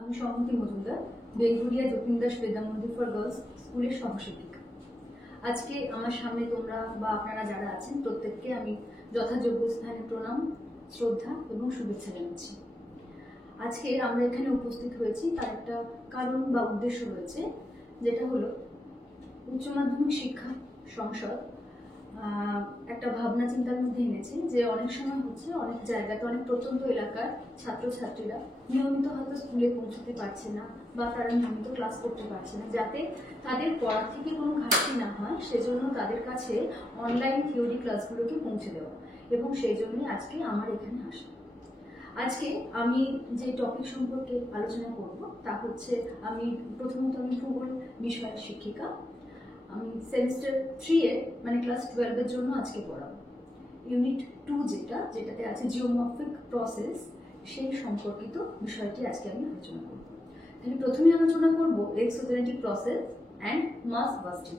আমি সম্মতি মজুমদার, বেলঘরিয়া যতীন দাস বেদা মন্দির ফর গার্লস স্কুলের সহশিক্ষিকা। আজকে আমার সামনে তোমরা বা আপনারা যারা আছেন প্রত্যেককে আমি যথাযোগ্য স্থানে প্রণাম, শ্রদ্ধা এবং শুভেচ্ছা জানাচ্ছি। আজকে আমরা এখানে উপস্থিত হয়েছি তার একটা কারণ বা উদ্দেশ্য রয়েছে, যেটা হলো উচ্চ মাধ্যমিক শিক্ষা সংসদ একটা ভাবনা চিন্তার মধ্যে এনেছে যে অনেক সময় হচ্ছে অনেক জায়গাতে অনেক প্রত্যন্ত এলাকার ছাত্রছাত্রীরা নিয়মিত হয়তো স্কুলে পৌঁছতে পারছে না বা তারা নিয়মিত ক্লাস করতে পারছে না, যাতে তাদের পড়ার থেকে কোনো ঘাটতি না হয় সেজন্য তাদের কাছে অনলাইন থিওরি ক্লাসগুলোকে পৌঁছে দেওয়া, এবং সেই জন্যই আজকে আমার এখানে আসা। আজকে আমি যে টপিক সম্পর্কে আলোচনা করব তা হচ্ছে, প্রথমত আমি ভূগোল বিষয়ের শিক্ষিকা। আমি সেমিস্টার 3 এর মানে ক্লাস 12 এর জন্য আজকে পড়াবো। ইউনিট 2 যেটাতে আছে জিওমরফিক প্রসেস, সেই সম্পর্কিত বিষয়টি আজকে আমি আলোচনা করব। তাহলে প্রথমে আলোচনা করব exogenetic process and mass wasting.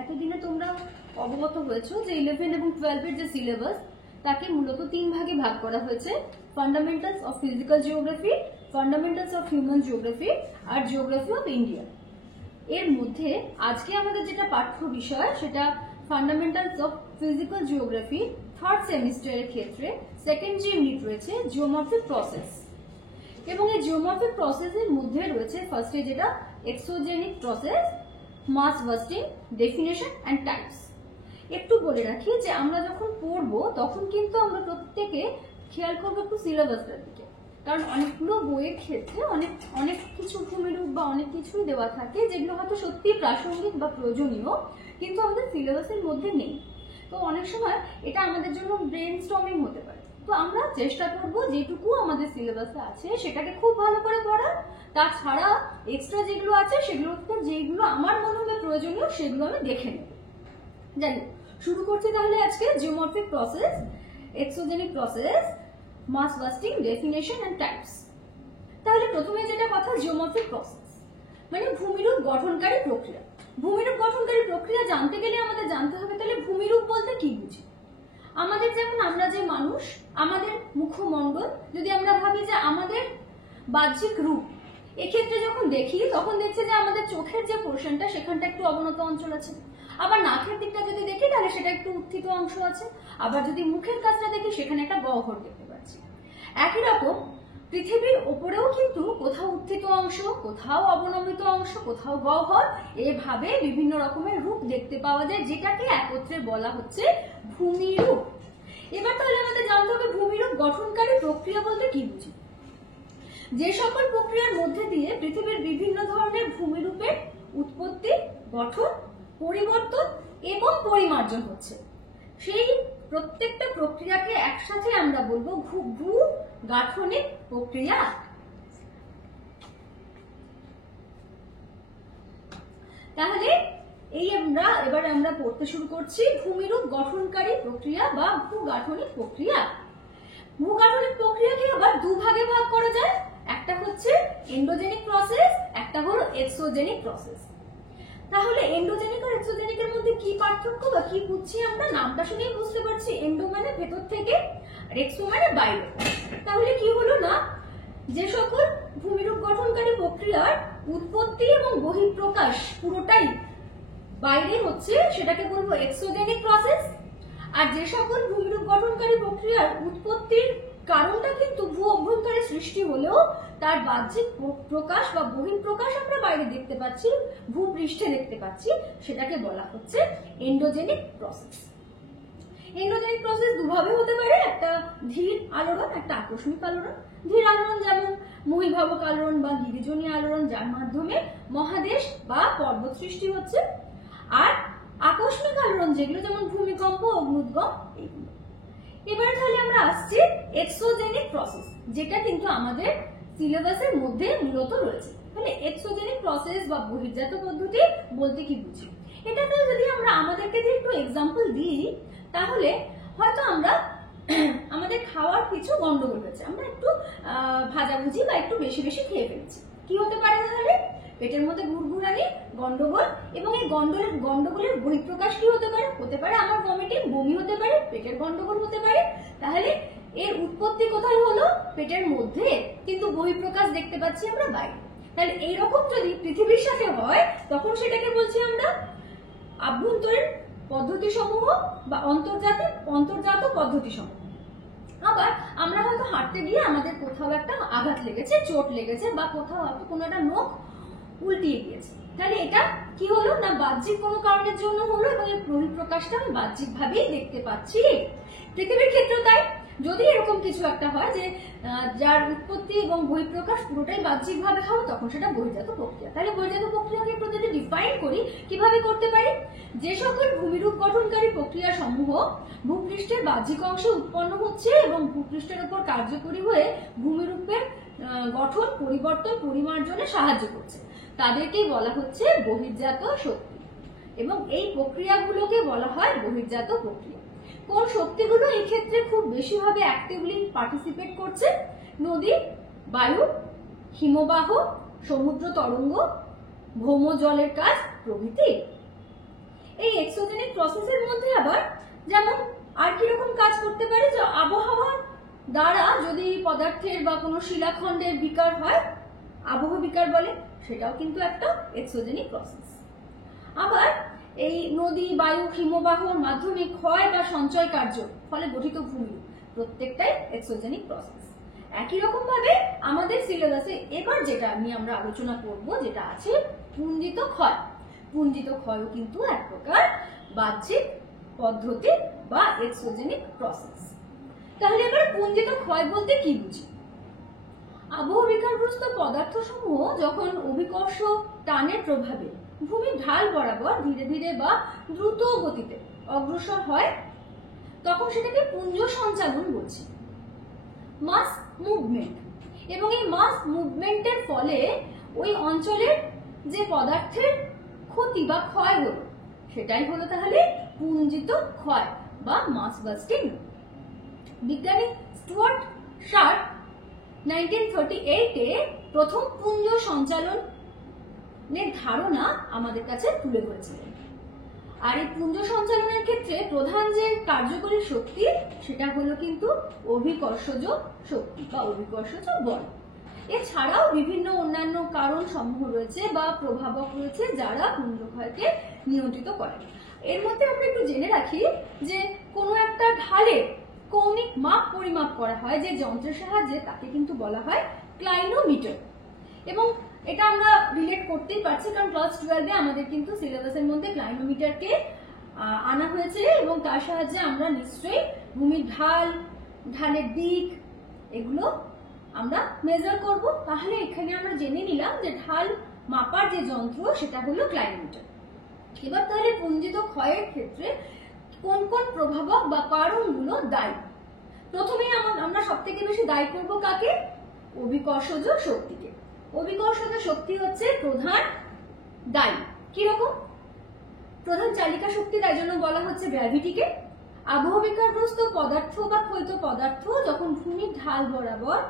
এতদিনে তোমরা অবগত হয়েছো যে 11 এবং 12 এর যে সিলেবাস তাকে মূলত 3 ভাগে ভাগ করা হয়েছে: fundamentals of physical geography, fundamentals of human geography আর জিওগ্রাফি অফ ইন্ডিয়া। এর মধ্যে আজকে আমাদের যেটা পাঠ্য বিষয় সেটা fundamentals of physical geography third সেমিস্টারের ক্ষেত্রে সেকেন্ড যে ইউনিট রয়েছে জিওমরফিক প্রসেস, এবং এই জিওমরফিক প্রসেসের মধ্যে রয়েছে ফার্স্টে যেটা exogenic process, mass wasting, definition and types. একটু বলে রাখি যে আমরা যখন পড়বো তখন কিন্তু আমরা প্রত্যেকে খেয়াল করবো একটু সিলেবাসটার দিকে, কারণ অনেকগুলো বইয়ের ক্ষেত্রে অনেক কিছু ভূমিরূপ বা অনেক কিছুই দেওয়া থাকে যেগুলো হয়তো সত্যি প্রাসঙ্গিক বা প্রয়োজনীয়, কিন্তু আমাদের সিলেবাসের মধ্যে নেই। তো অনেক সময় এটা আমাদের জন্য ব্রেন স্টর্মিং হতে পারে। তো আমরা চেষ্টা করব যেটুকু আমাদের সিলেবাসে আছে সেটাকে খুব ভালো করে পড়ার, তাছাড়া এক্সট্রা যেগুলো আছে যেগুলো আমার মনে হবে প্রয়োজনীয় সেগুলো আমি দেখে নেব। যাই হোক, শুরু করছি তাহলে আজকে geomorphic process, exogenic process, mass wasting, definition and types. তাহলে প্রথমে যেটা কথা, জিওমরফিক প্রসেস মানে ভূমিরূপ গঠনকারী প্রক্রিয়া। ভূমিরূপ গঠনকারী প্রক্রিয়া জানতে গেলে আমাদের জানতে হবে তাহলে ভূমিরূপ বলতে কি বুঝি। আমাদের যেমন আমরা যে মানুষ, আমাদের মুখমণ্ডল যদি আমরা ভাবি যে আমাদের বাহ্যিক রূপ, এক্ষেত্রে যখন দেখি তখন দেখছি যে আমাদের চোখের যে পোর্শনটা সেখানটা একটু অবনত অঞ্চল আছে, আবার নাকের দিকটা যদি দেখি তাহলে সেটা একটু উত্থিত অংশ আছে, আবার যদি মুখের কাছটা দেখি সেখানে একটা গহ্বর দেখতে পাচ্ছি। একই রকম পৃথিবীর ওপরেও কিন্তু কোথাও উত্থিত অংশ, কোথাও অবনমিত অংশ, কোথাও গহ্বর, এভাবে বিভিন্ন রকমের রূপ দেখতে পাওয়া যায়, যেটাকে একত্রে বলা হচ্ছে ভূমিরূপ। এবার তাহলে আমাদের জানতে হবে ভূমিরূপ গঠনকারী প্রক্রিয়া বলতে কি বুঝি। যে সকল প্রক্রিয়ার মধ্যে দিয়ে পৃথিবীর বিভিন্ন ধরনের ভূমিরূপের উৎপত্তি, গঠন, পরিবর্তন এবং পরিমার্জন হচ্ছে, সেই প্রত্যেকটা প্রক্রিয়াকে একসাথে আমরা বলবো ভূগাঠনিক প্রক্রিয়া। তাহলে এবার আমরা পড়তে শুরু করছি ভূমিরূপ গঠনকারী প্রক্রিয়া বা ভূগাঠনিক প্রক্রিয়া। ভূগাঠনিক প্রক্রিয়াকে আবার দুভাগে ভাগ করা যায়, একটা হচ্ছে এন্ডোজেনিক প্রসেস, একটা হলো এক্সোজেনিক প্রসেস। তাহলে এন্ডোজেনিক আর এক্সোজেনিকের মধ্যে কি পার্থক্য বা কি বুঝছি আমরা, নামটা শুনেই বুঝতে পারছি। এন্ডো মানে ভেতর থেকে আর এক্সো মানে বাইরে। তাহলে কি হলো না, যে সকল ভূমিরূপ গঠনকারী প্রক্রিয়ার উৎপত্তি এবং বহিঃপ্রকাশ পুরোটাই বাইরে হচ্ছে সেটাকে বলবো এক্সোজেনিক প্রসেস, আর যে সকল ভূমিরূপ গঠনকারী প্রক্রিয়ার উৎপত্তির কারণটা কিন্তু ভূ অভ্যন্তরে সৃষ্টি হলেও তার বাহ্যিক প্রকাশ বা বহিঃপ্রকাশ আমরা বাইরে দেখতে পাচ্ছি, ভূপৃষ্ঠে দেখতে পাচ্ছি, সেটাকে বলা হচ্ছে এন্ডোজেনিক প্রসেস। এন্ডোজেনিক প্রসেস দুভাবে হতে পারে, একটা ধীর আলোড়ন, একটা আকস্মিক আলোড়ন। ধীর আলোড়ন যেমন মহীভাবক আলোড়ন বা গিরিজনীয় আলোড়ন, যার মাধ্যমে মহাদেশ বা পর্বত সৃষ্টি হচ্ছে, আর আকস্মিক আলোড়ন যেগুলো যেমন ভূমিকম্প, অগ্নুদ্গম, এইগুলো। এবারে তাহলে আমরা আসছি এক্সোজেনিক প্রসেস, যেটা কিন্তু আমাদের সিলেবাসের মধ্যে মূলত রয়েছে। তাহলে এক্সোজেনিক প্রসেস বা বহির্জাত পদ্ধতি বলতে কি বুঝি, এটাতে যদি আমরা আমাদেরকে দিয়ে একটু এক্সাম্পল দিই তাহলে হয়তো আমরা আমাদের খাওয়ার কিছু গন্ডগোল হয়েছে, আমরা একটু ভাজাভুজি বা একটু বেশি বেশি খেয়ে ফেলেছি। কি হতে পারে তাহলে, পেটের মধ্যে ঘুরঘুরানি, গন্ডগোল, এবং এই গন্ডগোলের বহিঃপ্রকাশ কি হতে পারে, আমার ভমিটিং, বমি হতে পারে, পেটের গন্ডগোল হতে পারে। তাহলে এর উৎপত্তি কোথায় হলো, পেটের মধ্যে, কিন্তু বহিঃপ্রকাশ দেখতে পাচ্ছি আমরা বাইরে। তাহলে এইরকম যদি পৃথিবীর সাথে হয় তখন সেটাকে বলছি আমরা আভ্যন্তরীণ পদ্ধতি সমূহ বা অন্তর্জাত পদ্ধতি সমূহ। আবার আমরা হয়তো হাঁটতে গিয়ে আমাদের কোথাও একটা আঘাত লেগেছে, চোট লেগেছে, বা কোথাও হয়তো কোনো একটা নখ উল্টিয়ে গিয়েছে, তাহলে এটা কি হলো না বাহ্যিক কোনো কারণের জন্য হলো, এবং এর বহিঃপ্রকাশটা আমি বাহ্যিক ভাবেই দেখতে পাচ্ছি। পৃথিবীর ক্ষেত্রেও তাই, যদি এরকম কিছু একটা হয় যে যার উৎপত্তি এবং বহিঃপ্রকাশ পুরোটাই বাহ্যিক ভাবে হবে, তখন সেটা বহির্জাত প্রক্রিয়া। তাহলে বহির্জাত প্রক্রিয়াকে একটু যদি ডিফাইন করি, কিভাবে করতে পারি? যে সকল ভূমিরূপ গঠনকারী প্রক্রিয়া সমূহ ভূপৃষ্ঠের বাহ্যিক অংশে উৎপন্ন হচ্ছে এবং ভূপৃষ্ঠের উপর কার্যকরী হয়ে ভূমিরূপের গঠন, পরিবর্তন, পরিমার্জনে সাহায্য করছে, তাদেরকেই বলা হচ্ছে বহির্জাত শক্তি, এবং এই প্রক্রিয়াগুলোকে বলা হয় বহির্জাত প্রক্রিয়া। কোন শক্তিগুলো এই ক্ষেত্রে খুব বেশিভাবে অ্যাক্টিভলি পার্টিসিপেট করছে? নদী, বায়ু, হিমবাহ, সমুদ্র তরঙ্গ, ভৌম জলের কাজ প্রভৃতি। এই এক্সোজেনিক প্রসেসের মধ্যে আবার যেমন আর কিরকম কাজ করতে পারে, যে আবহাওয়ার দ্বারা যদি পদার্থের বা কোনো শিলাখণ্ডের বিকার হয়, আবহ বিকার বলে, সেটাও কিন্তু একটা এক্সোজেনিক প্রসেস। আবার এই নদী, বায়ু, হিমবাহর মাধ্যমে ক্ষয় বা সঞ্চয় কার্য ফলে গঠিত ভূমি, প্রত্যেকটাই এক্সোজেনিক প্রসেস। একই রকম ভাবে আমাদের সিলেবাসে এবার যেটা নিয়ে আমরা আলোচনা করব, যেটা আছে পুঞ্জিত ক্ষয়। পুঞ্জিত ক্ষয়ও কিন্তু এক প্রকার বাহ্যিক পদ্ধতি বা এক্সোজেনিক প্রসেস। তাহলে এবার পুঞ্জিত ক্ষয় বলতে কি বুঝি? আবহ বিকারগ্রস্ত পদার্থ সমূহ যখন অভিকর্ষ টানের প্রভাবে ভূমির ঢাল বরাবর ধীরে ধীরে বা দ্রুত গতিতে অগ্রসর হয়, তখন সেটাকে পুঞ্জ সঞ্চালন বলছি, মাস মুভমেন্ট। এবং এই মাস মুভমেন্টের ফলে ওই অঞ্চলের যে পদার্থের ক্ষতি বা ক্ষয় হলো, সেটাই হলো তাহলে পুঞ্জিত ক্ষয় বা মাস বাস্টিং। বিজ্ঞানী স্টুয়ার্ট শার্প 1938-এ প্রথম পুঞ্জ সঞ্চালনের ধারণা আমাদের কাছে তুলে ধরেছিলেন। আর এই পুঞ্জ সঞ্চালনের ক্ষেত্রে প্রধান যে কার্যকরী শক্তি, সেটা হলো কিন্তু অভিকর্ষজ শক্তি বা অভিকর্ষজ বল। এছাড়াও বিভিন্ন অন্যান্য কারণ সমূহ রয়েছে বা প্রভাবক রয়েছে যারা পুঞ্জ ক্ষয়কে নিয়ন্ত্রিত করে। এর মধ্যে আমরা একটু জেনে রাখি যে কোনো একটা ঢালের কৌণিক মাপ পরিমাপ করা হয় যে যন্ত্রের সাহায্যে, তাকে কিন্তু বলা হয় ক্লাইনোমিটার। এবং এটা আমরা রিলেট করতেই পারছি, কারণ ক্লাস 12-এ আমাদের কিন্তু সিলেবাসের মধ্যে ক্লাইনোমিটারকে আনা হয়েছে, এবং তার সাহায্যে আমরা নিশ্চয়ই ভূমির ঢাল, ঢালের দিক, এগুলো আমরা মেজার করব। তাহলে এখানে আমরা জেনে নিলাম যে ঢাল মাপার যে যন্ত্র, সেটা হলো ক্লাইনোমিটার। এবার তাহলে পুঞ্জিত ক্ষয়ের ক্ষেত্রে কোন কোন প্রভাবক বা কারণগুলো দায়ী? প্রথমে আমরা সব থেকে বেশি দায়ী করব কাকে? অভিকর্ষজ শক্তিকে। অভিকর্ষজ শক্তি হচ্ছে প্রধান দায়ী। কিরকম? প্রধান চালিকা শক্তি, তাই জন্য বলা হচ্ছে গ্র্যাভিটিকে। আবহ বিকারগ্রস্ত পদার্থ বা ক্ষয়িত পদার্থ যখন ভূমির ঢাল বরাবর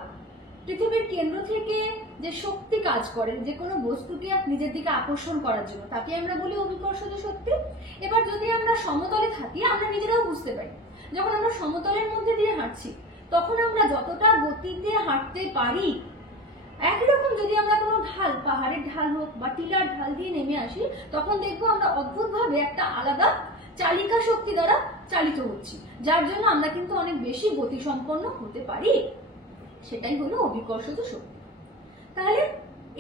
পৃথিবীর কেন্দ্র থেকে যে শক্তি কাজ করে যে কোনো বস্তুকে নিজের দিকে আকর্ষণ করার জন্য, তাকে আমরা বলি অভিকর্ষজ শক্তি। এবার যদি আমরা সমতলে থাকি, আমরা নিজেরাও বুঝতে পারি, যখন আমরা সমতলের মধ্যে দিয়ে হাঁটছি, তখন আমরা যতটা গতিতে হাঁটতে পারি, একই রকম যদি আমরা কোনো ঢাল, পাহাড়ের ঢাল হোক বা টিলার ঢাল দিয়ে নেমে আসি, তখন দেখবো আমরা অদ্ভুতভাবে একটা আলাদা চালিকা শক্তি দ্বারা চালিত হচ্ছি, যার জন্য আমরা কিন্তু অনেক বেশি গতিসম্পন্ন হতে পারি। সেটাই হলো অভিকর্ষজ শক্তি। তাহলে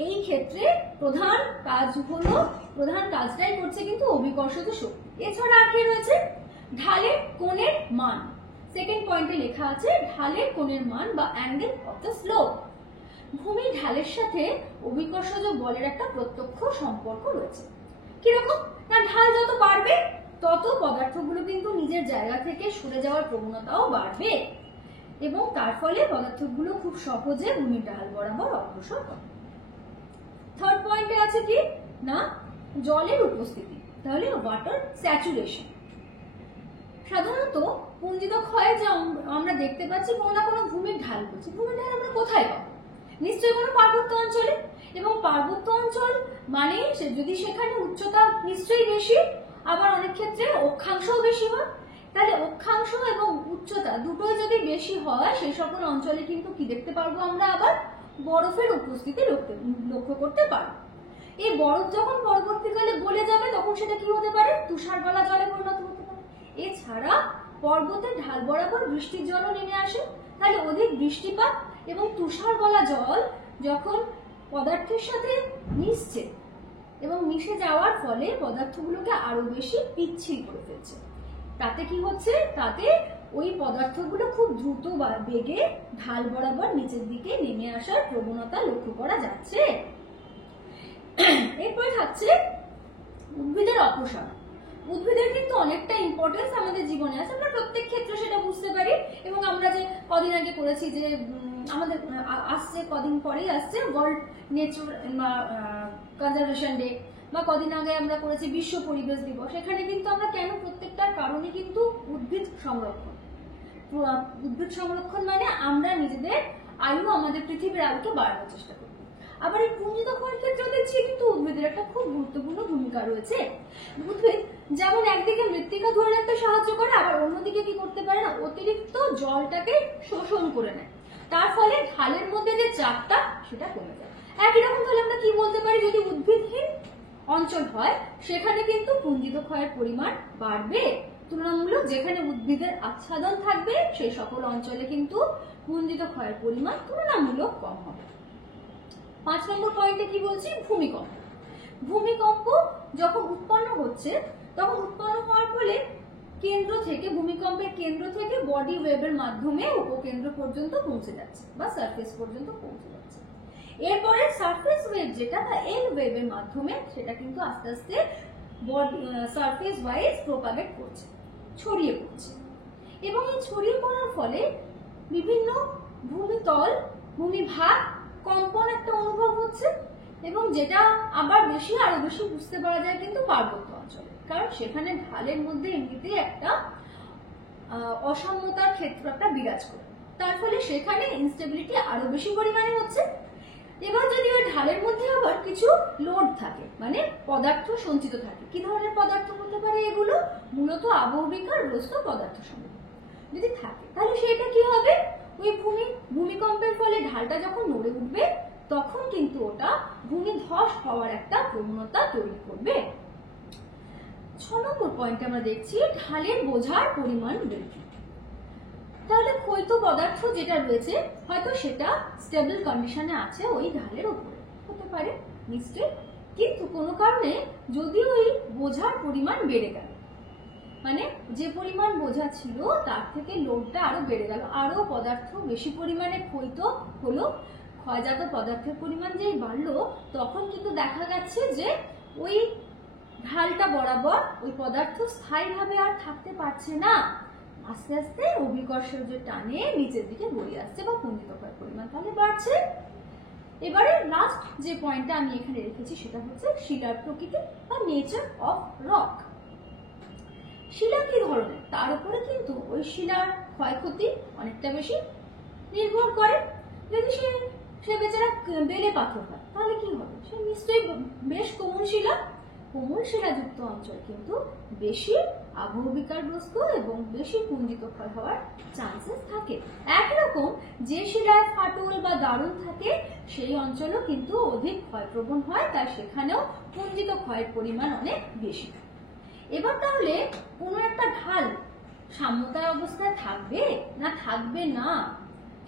এই ক্ষেত্রে প্রধান কাজটাই করছে কিন্তু অভিকর্ষজ শক্তি। এছাড়া আর কি রয়েছে? ঢালের কোণের মান। সেকেন্ড পয়েন্টে লেখা আছে ঢালের কোণের মান বা অ্যাঙ্গেল অফ দ্য স্লোপ। ভূমি ঢালের সাথে অভিকর্ষজ বলের একটা প্রত্যক্ষ সম্পর্ক রয়েছে। কিরকম না, ঢাল যত বাড়বে তত পদার্থগুলো কিন্তু নিজের জায়গা থেকে সরে যাওয়ার প্রবণতাও বাড়বে, এবং তার ফলে পদার্থগুলো খুব সহজে ভূমির ঢাল বরাবর অগ্রসর হবে। থার্ড পয়েন্টে আছে কি না, জলের উপস্থিতি। তাহলে ওয়াটার স্যাচুরেশন। সাধারণত পুঞ্জিত ক্ষয়ে যে আমরা দেখতে পাচ্ছি কোনো না কোনো ভূমির ঢাল বলছি। ভূমির ঢাল আমরা কোথায় পাবো? নিশ্চয়ই কোনো পার্বত্য অঞ্চলে। এবং পার্বত্য অঞ্চল মানে যদি সেখানে উচ্চতা নিশ্চয়ই বেশি, আবার অনেক ক্ষেত্রে অক্ষাংশও বেশি হয়। তাহলে অক্ষাংশ এবং উচ্চতা দুটোই যদি বেশি হয় সেই সকল অঞ্চলে কিন্তু কি দেখতে পারবো আমরা আবার বরফের উপস্থিতি লক্ষ্য করতে পারবো। এই বরফ যখন পরবর্তীকালে গলে যাবে তখন সেটা কি হতে পারে, তুষার গলা জলে পরিণত হতে পারে। এছাড়া পর্বতের ঢাল বরাবর বৃষ্টির জলও নেমে আসে, তাহলে অধিক বৃষ্টিপাত এবং তুষার গলা জল যখন পদার্থের সাথে মিশছে এবং মিশে যাওয়ার ফলে পদার্থগুলোকে আরো বেশি পিচ্ছিল করে ফেলছে। তাতে কি হচ্ছে, তাতে ওই পদার্থগুলো খুব দ্রুত বা বেগে ঢাল বরাবর নিচের দিকে নেমে আসার প্রবণতা লক্ষ্য করা যাচ্ছে। এরপরে থাকছে উদ্ভিদের অপসারণ। উদ্ভিদের কিন্তু অনেকটা ইম্পর্টেন্স আমাদের জীবনে আছে, আমরা প্রত্যেক ক্ষেত্রে সেটা বুঝতে পারি। এবং আমরা যে কদিন আগে করেছি যে আমাদের আসছে, কদিন পরেই আসছে ওয়ার্ল্ড নেচার কনজারভেশন ডে, বা কদিন আগে আমরা করেছি বিশ্ব পরিবেশ দিবস। এখানে কিন্তু আমরা কেন প্রত্যেকটার কারণে কিন্তু উদ্ভিদ সংরক্ষণ মানে আমরা নিজেদের আয়ু, আমাদের পৃথিবীর আয়ুকে বাড়ানোর চেষ্টা করি। আবার এই পুঞ্জিত ক্ষয়ের ক্ষেত্রে দেখছি কিন্তু উদ্ভিদের একটা খুব গুরুত্বপূর্ণ ভূমিকা রয়েছে। উদ্ভিদ যেমন একদিকে মৃত্তিকা ধরে রাখতে সাহায্য করে, আবার অন্যদিকে কি করতে পারে না, অতিরিক্ত জলটাকে শোষণ করে নেয়। তার ফলে ঢালের মধ্যে যে চাপটা সেটা কমে যায়। একই রকম তাহলে আমরা কি বলতে পারি, যদি উদ্ভিদহীন অঞ্চল হয় সেখানে কিন্তু পুঞ্জিত ক্ষয়ের পরিমাণ বাড়বে। তুলনামূলক যেখানে উদ্ভিদের আচ্ছাদন থাকবে সেই সকল অঞ্চলে কিন্তু পুঞ্জিত ক্ষয়ের পরিমাণ তুলনামূলক কম হবে। 5 নম্বর পয়েন্টে কি বলছি, ভূমিকম্প। ভূমিকম্প যখন উৎপন্ন হচ্ছে তখন উৎপন্ন হওয়ার ফলে ভূমিকম্পের কেন্দ্র থেকে বডি ওয়েভের মাধ্যমে উপকেন্দ্র পর্যন্ত পৌঁছে যাচ্ছে বা সারফেস পর্যন্ত পৌঁছে যাচ্ছে। এরপরে সারফেস ওয়েভ যেটা বা এল ওয়েভের মাধ্যমে সেটা কিন্তু আস্তে আস্তে সারফেস ওয়াইজ প্রোপাগেট করছে, ছড়িয়ে পড়ছে। এবং এই ছড়িয়ে পড়ার ফলে বিভিন্ন ভূমিতল, ভূমিভাগ কম্পন একটা অনুভব হচ্ছে। এবং যেটা আবার আরো বেশি বুঝতে পারা যায় কিন্তু পার্বত্য অঞ্চলে, কারণ সেখানে ঢালের মধ্যে এমনিতেই একটা অসাম্যতার ক্ষেত্র একটা বিরাজ করে, তার ফলে সেখানে ইনস্টেবিলিটি আরো বেশি পরিমাণে হচ্ছে। এবার যদি ওই ঢালের মধ্যে আবার কিছু লোড থাকে, মানে পদার্থ সঞ্চিত থাকে, কি ধরনের পদার্থ হতে পারে এগুলো, মূলত আবহবিকারগ্রস্ত পদার্থ সমূহ যদি থাকে, তাহলে সেটা কি হবে, ওই ভূমিকম্পের ফলে ঢালটা যখন নড়ে উঠবে তখন কিন্তু ওটা ভূমিধস হওয়ার একটা প্রবণতা তৈরি করবে। 6 নম্বর পয়েন্টে আমরা দেখছি ঢালের বোঝার পরিমাণ বৃদ্ধি। তাহলে ক্ষয়িত পদার্থ যেটা রয়েছে হয়তো সেটা স্টেবল কন্ডিশনে আছে ওই ঢালের উপরে, হতে পারে নিশ্চয়, কিন্তু কোনো কারণে যদি ওই বোঝার পরিমাণ বেড়ে গেল, মানে যে পরিমাণ বোঝা ছিল তার থেকে লোডটা আরো বেড়ে গেল, আরো পদার্থ বেশি পরিমাণে ক্ষয়িত হলো, ক্ষয়জাত পদার্থের পরিমাণ যেই বাড়লো তখন কিন্তু দেখা যাচ্ছে যে ওই ঢালটা বরাবর ওই পদার্থ স্থায়ীভাবে আর থাকতে পারছে না, আস্তে আস্তে অভিকর্ষের যে টানে নিচের দিকে গড়িয়ে আসছে বা পুঞ্জিত ক্ষয়ের পরিমাণ তাহলে বাড়ছে। এবারে লাস্ট যে পয়েন্টটা আমি এখানে রেখেছি সেটা হচ্ছে শিলার প্রকৃতি বা নেচার অফ রক। শিলা কি ধরনের তার উপরে কিন্তু ওই শিলার ক্ষয়ক্ষতি অনেকটা বেশি নির্ভর করে। যদি সে বেচারা বেলে পাথর হয় তাহলে কি হবে, সে নিশ্চয়ই বেশ কোমল শিলাযুক্ত অঞ্চল কিন্তু বেশি আবহবিকারগ্রস্ত এবং বেশি পুঞ্জিত ক্ষয় হওয়ার চান্সেস থাকে। একই রকম যে শিলায় ফাটল বা দারুণ থাকে সেই অঞ্চলও কিন্তু অধিক ক্ষয়প্রবণ হয়, তাই সেখানেও পুঞ্জিত ক্ষয়ের পরিমাণ অনেক বেশি। এবার তাহলে কোনো একটা ঢাল সাম্যতার অবস্থায় থাকবে না থাকবে না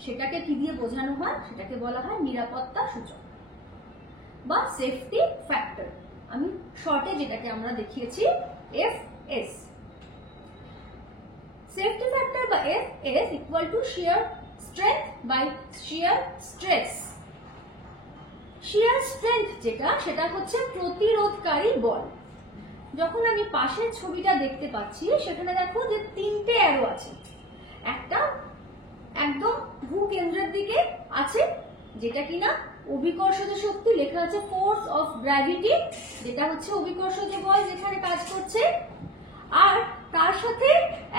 সেটাকে কি দিয়ে বোঝানো হয়, সেটাকে বলা হয় নিরাপত্তা সূচক বা সেফটি ফ্যাক্টর। আমি শর্টে যেটাকে আমরা দেখিয়েছি FS। সেফটি ফ্যাক্টর বা FS equal to shear strength by shear stress. Shear strength যেটা সেটা হচ্ছে প্রতিরোধকারী বল। যখন আমি পাশের ছবিটা দেখতে পাচ্ছি সেখানে দেখো যে 3টে অ্যারো আছে, একটা একদম ভূকেন্দ্রের দিকে আছে যেটা কিনা অভিকর্ষজ শক্তি, লেখা আছে ফোর্স অফ গ্র্যাভিটি, যেটা হচ্ছে অভিকর্ষজ বল যেখানে কাজ করছে। আর তার সাথে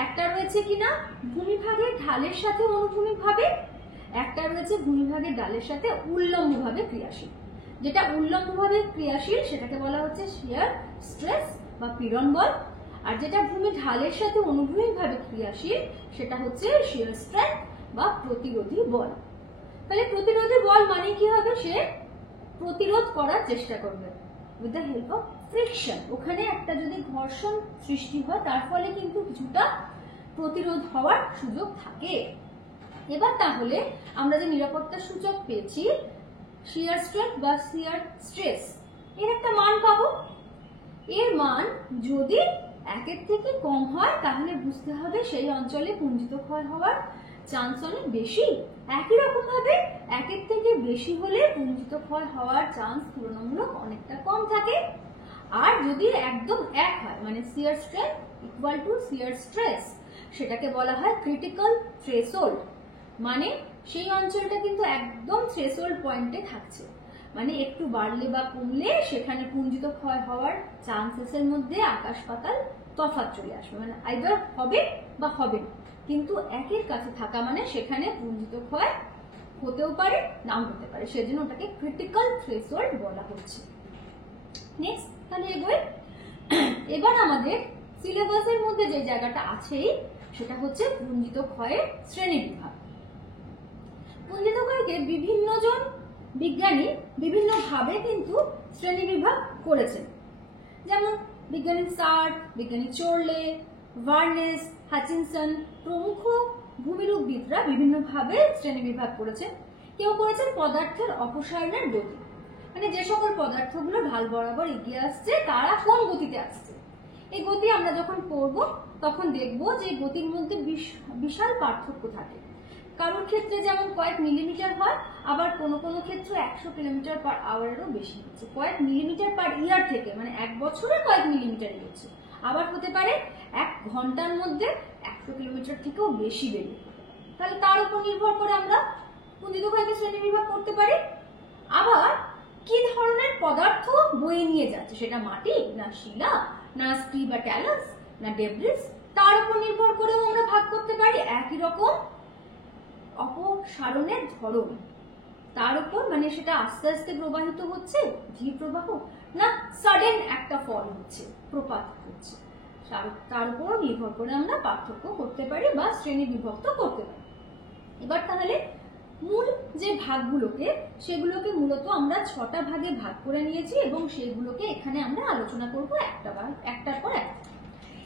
একটা রয়েছে কিনা ভূমিভাগের ঢালের সাথে অনুভূমিকভাবে, একটা রয়েছে ভূমিভাগের ঢালের সাথে উল্লম্বভাবে ক্রিয়াশীল। যেটা উল্লম্বভাবে ক্রিয়াশীল সেটাকে বলা হচ্ছে শিয়ার স্ট্রেস বা পীড়ন বল, আর যেটা ভূমি ঢালের সাথে অনুভূমিকভাবে ক্রিয়াশীল সেটা হচ্ছে শিয়ার স্ট্রেংথ বা প্রতিরোধী বল। তাহলে প্রতিরোধী বল মানে কি হবে, সে প্রতিরোধ করার চেষ্টা করবে with the help of friction. ওখানে একটা যদি ঘর্ষণ সৃষ্টি হয় তার ফলে কিন্তু কিছুটা প্রতিরোধ হওয়ার সুযোগ থাকে। এবার তাহলে আমরা যে নিরাপত্তা সূচক পেয়েছি শিয়ার স্ট্রেংথ বা শিয়ার স্ট্রেস, এর একটা মান পাবো। এর মান যদি 1 থেকে কম হয় তাহলে বুঝতে হবে সেই অঞ্চলে পুঞ্জিত ক্ষয় হওয়ার চান্স অনেক বেশি। একই রকম ভাবে 1 থেকে বেশি হলে পুঞ্জিত ক্ষয় হওয়ার চান্স তুলনামূলক অনেকটা কম থাকে। আর যদি একদম 1 হয় মানে shear strength equal to shear stress, সেটাকে বলা হয় ক্রিটিক্যাল থ্রেশহোল্ড। মানে সেই অঞ্চলটা কিন্তু একদম থ্রেশহোল্ড পয়েন্টে থাকছে, মানে একটু বাড়লে বা কমলে সেখানে পুঞ্জিত ক্ষয় হওয়ার চান্সেসের মধ্যে আকাশ পাতাল তফাৎ চলে আসবে, মানে আইদার হবে বা হবে না। কিন্তু 1-এর কাছে থাকা মানে সেখানে পুঞ্জিত ক্ষয় হতেও পারে নাও হতে পারে, সেজন্য ওটাকে ক্রিটিক্যাল থ্রেশহোল্ড বলা হচ্ছে। নেক্সট তাহলে এগোই। এবার আমাদের সিলেবাসের মধ্যে যে জায়গাটা আছেই সেটা হচ্ছে পুঞ্জিত ক্ষয়ের শ্রেণী বিভাগ। পুঞ্জিত ক্ষয়কে বিভিন্ন জন বিজ্ঞানী বিভিন্ন ভাবে কিন্তু শ্রেণী বিভাগ করেছেন। যেমন বিজ্ঞানী সার্ট, বিজ্ঞানী চোরলে, ভার্নেস, হাচিনসন প্রমুখ ভূমিরূপবিদরা বিভিন্ন ভাবে শ্রেণী বিভাগ করেছেন। কেউ করেছেন পদার্থের অপসারণের গতি, মানে যে সকল পদার্থগুলো ঢাল বরাবর এগিয়ে আসছে তারা কোন গতিতে আসছে। এই গতি আমরা যখন পড়ব তখন দেখব যে গতির মধ্যে বিশাল পার্থক্য থাকে। কারোর ক্ষেত্রে যেমন কয়েক মিলিমিটার হয়, আবার কোনো কোনো ক্ষেত্রে 100 কিলোমিটার পার আওয়ারেরও বেশি হচ্ছে। কয়েক মিলিমিটার পার ইয়ার থেকে মানে 1 বছরে কয়েক মিলিমিটারই হচ্ছে, আবার হতে পারে 1 ঘন্টার মধ্যে 100 কিলোমিটার থেকেও বেশি বেড়ে। তাহলে তার উপর নির্ভর করে আমরা পুঞ্জিত ক্ষয়কে শ্রেণী বিভাগ করতে পারি। আবার কি ধরনের পদার্থ বয়ে নিয়ে যাচ্ছে, সেটা মাটি না শিলা না স্ট্রি বা ট্যালাস না ডেব্রিস, তার উপর নির্ভর করেও আমরা ভাগ করতে পারি। একই রকম অপসারণের ধরন, তার উপর মানে সেটা আস্তে আস্তে প্রবাহিত হচ্ছে ধীর প্রবাহ না সাডেন একটা ফল হচ্ছে প্রপাত হচ্ছে, তার উপর নির্ভর করে আমরা পার্থক্য করতে পারি বা শ্রেণী বিভক্ত করতে পারি। এবার তাহলে মূল যে ভাগগুলোকে সেগুলোকে মূলত আমরা 6টা ভাগে ভাগ করে নিয়েছি এবং সেগুলোকে এখানে আমরা আলোচনা করব একটার পর একটা।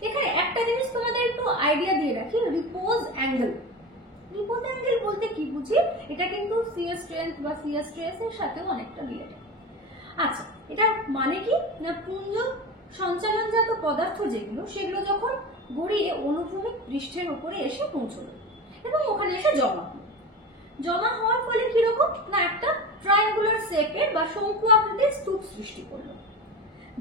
এখানে একটা জিনিস তোমাদের একটু আইডিয়া দিয়ে রাখি, রিপোজ অ্যাঙ্গেল। রিপোজ অ্যাঙ্গেল বলতে কি বুঝি, এটা কিন্তু শিয়ার স্ট্রেংথ বা শিয়ার স্ট্রেস এর সাথেও অনেকটা রিলেটেড। আচ্ছা, এটা মানে কি না পুঞ্জ সঞ্চালনজাত পদার্থ যেগুলো সেগুলো যখন গড়িয়ে অনুভূমিক পৃষ্ঠের উপরে এসে পৌঁছলো এবং ওখানে এসে জমা হওয়ার ফলে কিরকম না একটা ট্রায়াঙ্গুলার শেপের বা শঙ্কু আকৃতির স্তূপ সৃষ্টি করলো,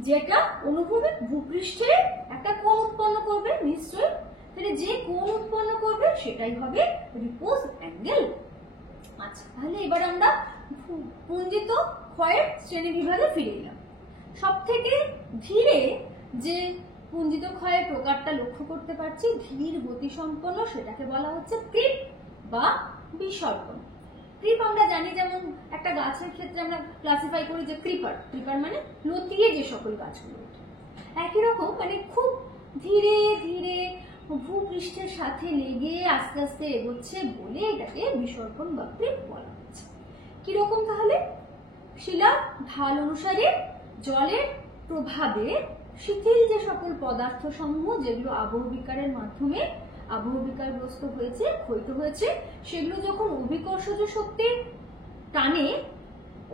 যেটা অনুভূমিক ভূপৃষ্ঠে একটা কোণ উৎপন্ন করবে নিশ্চয়ই। তাহলে যে কোণ উৎপন্ন করবে সেটাই হবে রিপোজ অ্যাঙ্গেল। আচ্ছা, তাহলে এবার আমরা পুঞ্জিত ক্ষয়ের শ্রেণী বিভাগে ফিরে এলাম। সব থেকে ধীরে যে পুঞ্জিত ক্ষয়ের প্রকারটা লক্ষ্য করতে পারছি, ধীর গতি সম্পন্ন, সেটাকে বলা হচ্ছে ক্রিপ বা বিসর্পণ। ক্রিপ আমরা জানি, যেমন একটা গাছের ক্ষেত্রে আমরা ক্লাসিফাই করি যে ক্রিপার মানে লতিয়ে যে সকল গাছগুলো ওঠে, একই রকম মানে খুব ধীরে ধীরে ভূপৃষ্ঠের সাথে লেগে আস্তে আস্তে এগোচ্ছে বলে এটাকে বিসর্পণ বা ক্রিপ বলা হচ্ছে। কিরকম তাহলে, শিলার ঢাল অনুসারে জলের প্রভাবে শিথিল যে সকল পদার্থ সমূহ যেগুলো আবহবিকারের মাধ্যমে আবহবিকারগ্রস্ত হয়েছে, ক্ষয়িত হয়েছে, সেগুলো যখন অভিকর্ষজ শক্তির টানে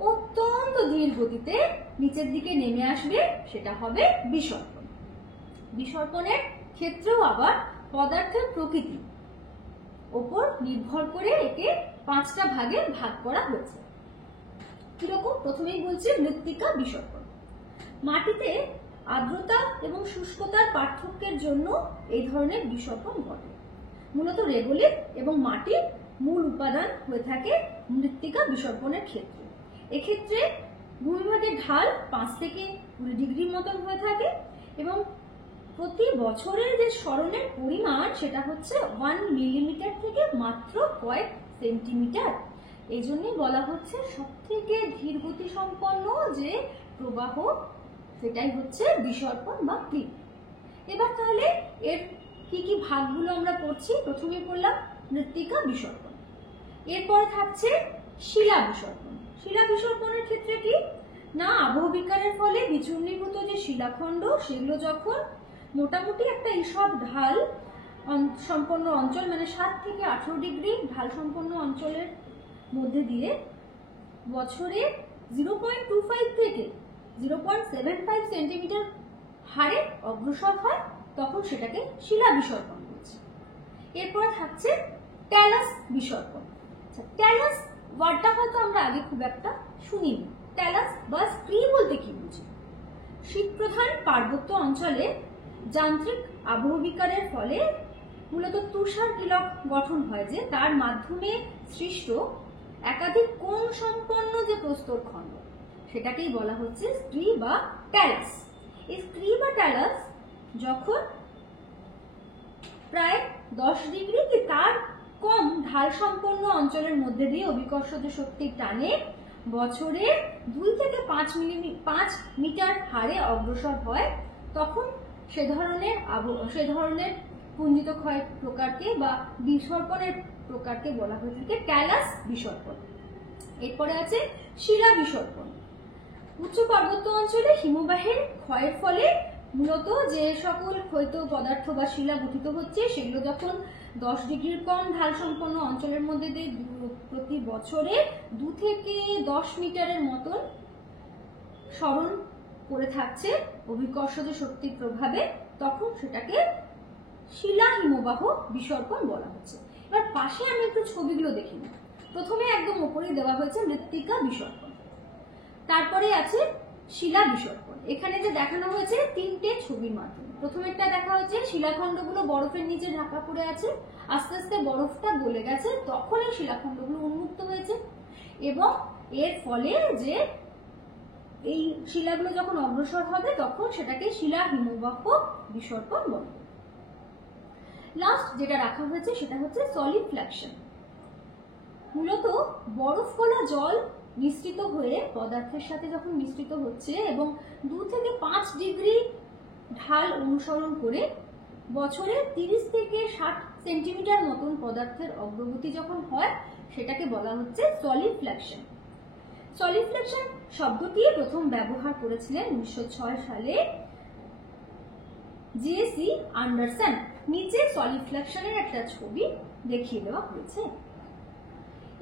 অত্যন্ত ধীর গতিতে নিচের দিকে নেমে আসবে, সেটা হবে বিসর্পণ। বিসর্পণের ক্ষেত্রেও আবার পদার্থের প্রকৃতি ওপর নির্ভর করে একে 5টা ভাগে ভাগ করা হয়েছে। কিরকম, প্রথমেই বলছি মৃত্তিকা বিসর্পণ। মাটিতে আর্দ্রতা এবং শুষ্কতার পার্থক্যের জন্য এই ধরনের বিসর্পণ ঘটে। মূলত রেগোলিথ এবং মাটির মূল উপাদান হয়ে থাকে মৃত্তিকা বিসর্পণের ক্ষেত্রে। এক্ষেত্রে ভূমিভাগের ঢাল 5 থেকে 20 ডিগ্রির মতন হয়ে থাকে এবং প্রতি বছরের যে সরণের পরিমাণ সেটা হচ্ছে 1 মিলিমিটার থেকে মাত্র কয়েক সেন্টিমিটার। এই জন্যই বলা হচ্ছে সব থেকে ধীর গতি সম্পন্ন যে প্রবাহ সেটাই হচ্ছে বিসর্পণ বা ক্লিপ। এবার তাহলে এর কি কি ভাগগুলো আমরা পড়ছি। প্রথমে পড়লাম মৃত্তিকা বিসর্পণ, এরপরে থাকছে শিলা বিসর্পণ। শিলা বিসর্পণের ক্ষেত্রে কি না, আবহবিকারের ফলে বিচূর্ণীভূত যে শিলাখণ্ড সেগুলো যখন মোটামুটি একটা এইসব ঢাল সম্পন্ন অঞ্চল, মানে 7 থেকে 18 ডিগ্রি ঢাল সম্পন্ন অঞ্চলের মধ্যে দিয়ে বছরে 0.25 থেকে 0.75 সেন্টিমিটার হারে অগ্রসর হয়, তখন সেটাকে শিলা বিসর্পণ বলছে। এরপর থাকছে ট্যালাস বিসর্পণ। ট্যালাস ওয়ার্ডটা হয়তো আমরা আগে খুব একটা শুনিনি। ট্যালাস বা স্ক্রি বলতে কি বুঝি? শীতপ্রধান পার্বত্য অঞ্চলে যান্ত্রিক আবহবিকারের ফলে মূলত তুষার কিলক গঠন হয়, যে তার মাধ্যমে সৃষ্ট একাধিক কোণ সম্পন্ন যে প্রস্তরখণ্ড, সেটাকেই বলা হচ্ছে স্ক্রি বা ট্যালাস। এই স্ক্রি বা ট্যালাস যখন প্রায় 10 ডিগ্রি কি তার কম ঢাল সম্পন্ন অঞ্চলের মধ্যে দিয়ে অভিকর্ষজ শক্তির টানে বছরে 2 থেকে 5 মিটার হারে অগ্রসর হয়, তখন সে ধরনের পুঞ্জিত ক্ষয় প্রকারকে বা বিসর্পণের প্রকারকে বলা হয়ে থাকে ট্যালাস বিসর্পণ। এরপরে আছে শিলা বিসর্পণ। উচ্চ পার্বত্য অঞ্চলে হিমবাহের ক্ষয়ের ফলে মূলত যে সকল ক্ষয়িত পদার্থ বা শিলা গঠিত হচ্ছে, সেগুলো যখন 10 ডিগ্রির কম ঢাল সম্পন্ন অঞ্চলের মধ্যে দিয়ে প্রতি বছরে 2 থেকে 10 মিটারের মতন সরণ করে থাকছে অভিকর্ষজ শক্তির প্রভাবে, তখন সেটাকে শিলা হিমবাহ বিসর্পণ বলা হচ্ছে। এবার পাশে আমি একটু ছবিগুলো দেখি। প্রথমে একদম উপরে দেওয়া হয়েছে মৃত্তিকা বিসর্পণ, তারপরে আছে শিলা বিসর্পণ। এখানে যে দেখানো হয়েছে 3টে ছবির মাধ্যমে। প্রথমেরটা দেখা হচ্ছে শিলাখণ্ডগুলো বরফের নিচে ঢাকা পড়ে আছে, আস্তে আস্তে বরফটা গলে গেছে, তখন এই শিলাখণ্ডগুলো উন্মুক্ত হয়েছে, এবং এর ফলে যে এই শিলাগুলো যখন অগ্রসর হবে তখন সেটাকে শিলা হিমবাহ বিসর্পণ বলে। লাস্ট যেটা রাখা হয়েছে সেটা হচ্ছে সলিফ্ল্যাকশন। মূলত বরফ গলা জল মিশ্রিত হয়ে পদার্থের সাথে যখন মিশ্রিত হচ্ছে এবং 2 থেকে 5 ডিগ্রি ঢাল অনুসরণ করে বছরে 30 থেকে 60 সেন্টিমিটার মতন পদার্থের অগ্রগতি যখন হয়, সেটাকে বলা হচ্ছে সলিফ্ল্যাকশন। সলিফ্ল্যাকশন শব্দটি প্রথম ব্যবহার করেছিলেন 1906 সালে জে.সি. অ্যান্ডারসন। নিচে সলিফ্ল্যাকশনের একটা ছবি দেখিয়ে দেওয়া হয়েছে।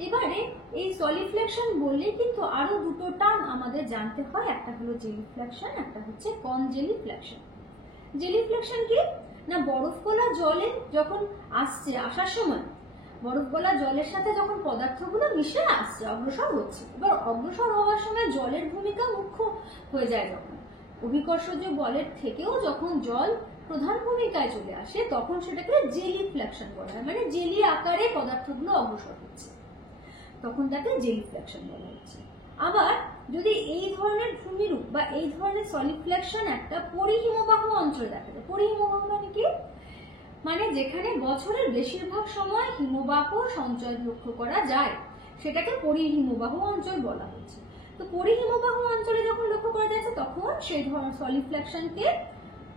এবারে এই সলিফ্ল্যাকশন বললে কিন্তু আরো দুটো টার্ম আমাদের জানতে হয়, একটা হলো জেলিফ্ল্যাকশন, একটা হচ্ছে কনজেলিফ্ল্যাকশন। জেলিফ্ল্যাকশন কি না, বরফ গলা জলে যখন আসার সময় বরফ গলা জলের সাথে যখন পদার্থগুলো মিশে আসছে, অগ্রসর হচ্ছে, এবার অগ্রসর হওয়ার সময় জলের ভূমিকা মুখ্য হয়ে যায়, যখন অভিকর্ষজ বলের থেকেও যখন জল প্রধান ভূমিকায় চলে আসে, তখন সেটাকে জেলিফ্ল্যাকশন বলা হয়। মানে জেলি আকারে পদার্থগুলো অগ্রসর হচ্ছে, তখন তাকে জেলিফ্ল্যাকশন বলা হচ্ছে। আবার যদি এই ধরনের ভূমিরূপ বা এই ধরনের সলিফ্ল্যাকশন একটা পরিহিমবাহ অঞ্চলে দেখা যায়। পরিহিমবাহ মানে কি, মানে যেখানে বছরের বেশিরভাগ সময় হিমবাহ সঞ্চয় লক্ষ্য করা যায়, সেটাকে পরিহিমবাহ অঞ্চল বলা হচ্ছে। তো পরিহিমবাহ অঞ্চলে যখন লক্ষ্য করা যাচ্ছে, তখন সেই ধরনের সলিফ্ল্যাকশনকে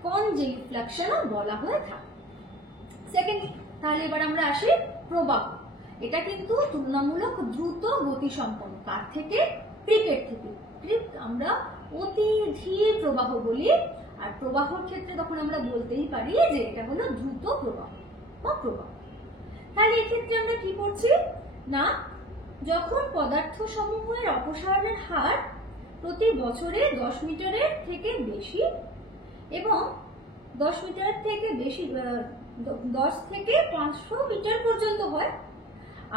কনজেলিফ্ল্যাকশনও বলা হয়ে থাকে। সেকেন্ড, তাহলে এবার আমরা আসি প্রবাহ। এটা কিন্তু তুলনামূলক দ্রুত গতি সম্পন্ন। কার থেকে? ক্রিকেট থেকে। আমরা অতি ধীর প্রবাহ বলি, আর প্রবাহর ক্ষেত্রে তখন আমরা বলতেই পারি যে এটা হলো দ্রুত প্রবাহ বা প্রবাহ। তাহলে এই ক্ষেত্রে আমরা কি করছি না, যখন পদার্থ সমূহের অপসারণের হার প্রতি বছরে 10 মিটারের থেকে বেশি এবং 10 মিটার থেকে বেশি 10 থেকে 500 মিটার পর্যন্ত হয়,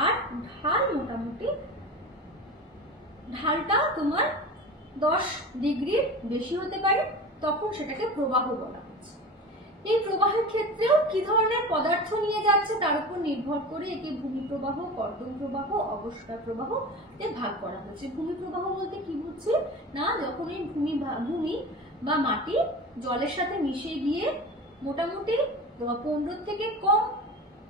আর ঢাল মোটামুটি ঢালটা তোমার 10 ডিগ্রির বেশি হতে পারে, তখন সেটাকে প্রবাহ বলা হচ্ছে। এই প্রবাহের ক্ষেত্রেও কি ধরনের পদার্থ নিয়ে যাচ্ছে তার উপর নির্ভর করে একে ভূমি প্রবাহ, কর্দম প্রবাহ, অবস্কার প্রবাহ ভাগ করা হয়েছে। ভূমি প্রবাহ বলতে কি বুঝছি না, যখন এই ভূমি বা মাটি জলের সাথে মিশে গিয়ে মোটামুটি 15 থেকে কম